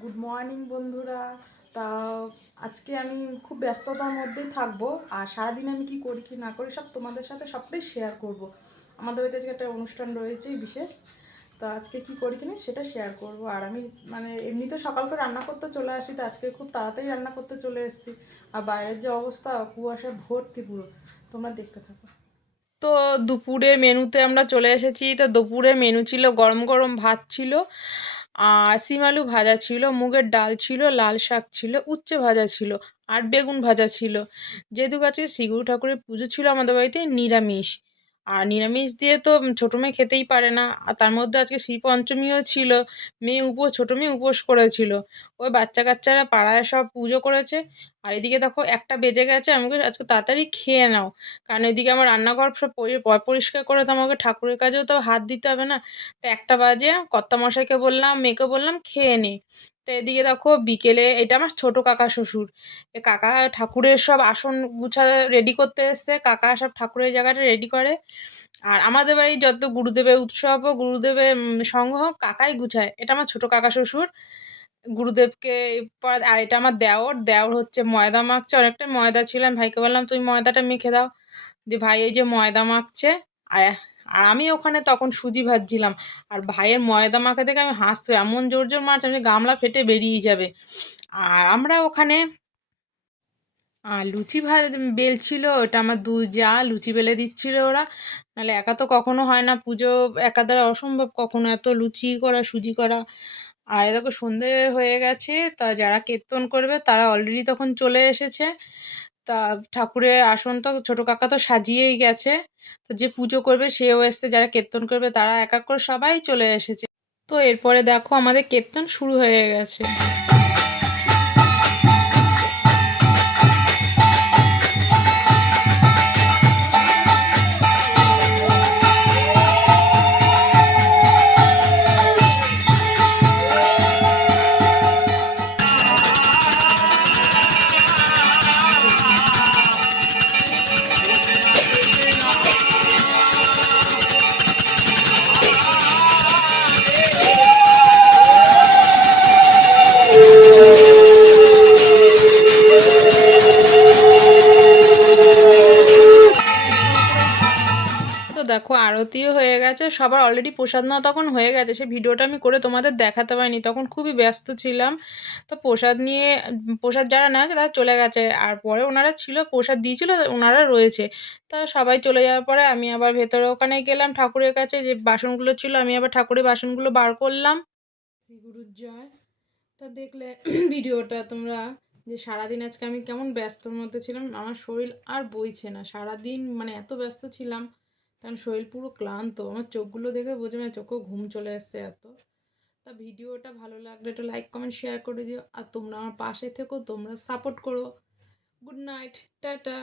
Good morning বন্ধুরা। তা আজকে আমি খুব ব্যস্ততার মধ্যেই থাকবো, আর সারাদিন আমি কি করি কি না করি সব তোমাদের সাথে সবটাই শেয়ার করব। আমাদের বাড়িতে আজকে একটা অনুষ্ঠান রয়েছে বিশেষ, তো আজকে কি করি কিনা সেটা শেয়ার করব। আর আমি মানে এমনিতে সকাল করে রান্না করতে চলে আসি, তো আজকে খুব তাড়াতাড়ি রান্না করতে চলে এসেছি। আর বাইরের যে অবস্থা, কুয়াশায় ভর্তি পুরো, তোমরা দেখতে থাকো। তো দুপুরের মেনুতে আমরা চলে এসেছি। তো দুপুরের মেনু ছিল গরম গরম ভাত ছিল, আর সিম আলু ভাজা ছিল, মুগের ডাল ছিল, লাল শাক ছিল, উচ্ছে ভাজা ছিল, আর বেগুন ভাজা ছিল। যেহেতু আজকে শ্রীগুরু ঠাকুরের পুজো ছিল আমাদের বাড়িতে নিরামিষ, আর নিরামিষ দিয়ে তো ছোটো মেয়ে খেতেই পারে না। আর তার মধ্যে আজকে শ্রী পঞ্চমীও ছিল, মেয়ে উপোস, ছোটো মেয়ে উপোস করেছিল। ওই বাচ্চা কাচ্চারা পাড়ায় সব পুজো করেছে। আর এদিকে দেখো 1টা বেজে গেছে, আমাকে আজকে তাড়াতাড়ি খেয়ে নাও, কারণ এদিকে আমার রান্নাঘর সব পরিষ্কার করে তো আমাকে ঠাকুরের কাছেও তো হাত দিতে হবে না। তো 1টা বাজে কর্তামশাইকে বললাম, মেয়েকে বললাম খেয়ে নে। তো এদিকে দেখো বিকেলে, এটা আমার ছোট কাকা শ্বশুর, এ কাকা ঠাকুরের সব আসন গুছা রেডি করতে এসছে, কাকা সব ঠাকুরের জায়গাটা রেডি করে। আর আমাদের বাড়ি যত গুরুদেবের উৎসব ও গুরুদেবের সঙ্গ হোক, কাকাই গুছায়। এটা আমার ছোট কাকা শ্বশুর গুরুদেবকে পড়া। আর এটা আমার দেওর, দেওর হচ্ছে ময়দা মাখছে, অনেকটা ময়দা ছিল, আমি ভাইকে বললাম তুমি ময়দাটা মেখে দাও। দিয়ে ভাই এই যে ময়দা মাখছে। আর আর আমি ওখানে তখন সুজি ভাজছিলাম। আর ভাইয়ের ময়দা মাখা দেখে আমি হাসছি, এমন জোর জোর মারছে আমি গামলা ফেটে বেরিয়ে যাবে। আর আমরা ওখানে লুচি বেলছিল, ওটা আমার যা লুচি বেলে দিচ্ছিল ওরা। নাহলে একা তো কখনো হয় না পুজো, একা দ্বারা অসম্ভব কখনো এত লুচি করা সুজি করা। আর এ দেখো সন্ধে হয়ে গেছে, তা যারা কীর্তন করবে তারা অলরেডি তখন চলে এসেছে। তা ঠাকুরের আসন তো ছোট কাকা তো সাজিয়েই গেছে, তো যে পুজো করবে সেও এসছে, যারা কীর্তন করবে তারা এক এক করে সবাই চলে এসেছে। তো এরপরে দেখো আমাদের কীর্তন শুরু হয়ে গেছে। তো দেখো আরতিও হয়ে গেছে, সবার অলরেডি প্রসাদ নেওয়া তখন হয়ে গেছে। সে ভিডিওটা আমি করে তোমাদের দেখাতে পারিনি, তখন খুবই ব্যস্ত ছিলাম। তো প্রসাদ নিয়ে, প্রসাদ যারা নেওয়া আছে তারা চলে গেছে, আর পরে ওনারা ছিল প্রসাদ দিয়েছিল, ওনারা রয়েছে। তা সবাই চলে যাওয়ার পরে আমি আবার ভেতরে ওখানে গেলাম ঠাকুরের কাছে, যে বাসনগুলো ছিল আমি আবার ঠাকুরের বাসনগুলো বার করলাম। শ্রী গুরুর জয়। তা দেখলে ভিডিওটা তোমরা, যে সারাদিন আজকে আমি কেমন ব্যস্তর মধ্যে ছিলাম, আমার শরীর আর বইছে না। সারাদিন মানে এত ব্যস্ত ছিলাম, কারণ শরীর পুরো ক্লান্ত, আমার চোখগুলো দেখে বোঝা যায় চোখেও ঘুম চলে এসছে এত। তা ভিডিওটা ভালো লাগলে একটু লাইক কমেন্ট শেয়ার করে দিও, আর তোমরা আমার পাশে থেকো, তোমরা সাপোর্ট করো। Good night, tata.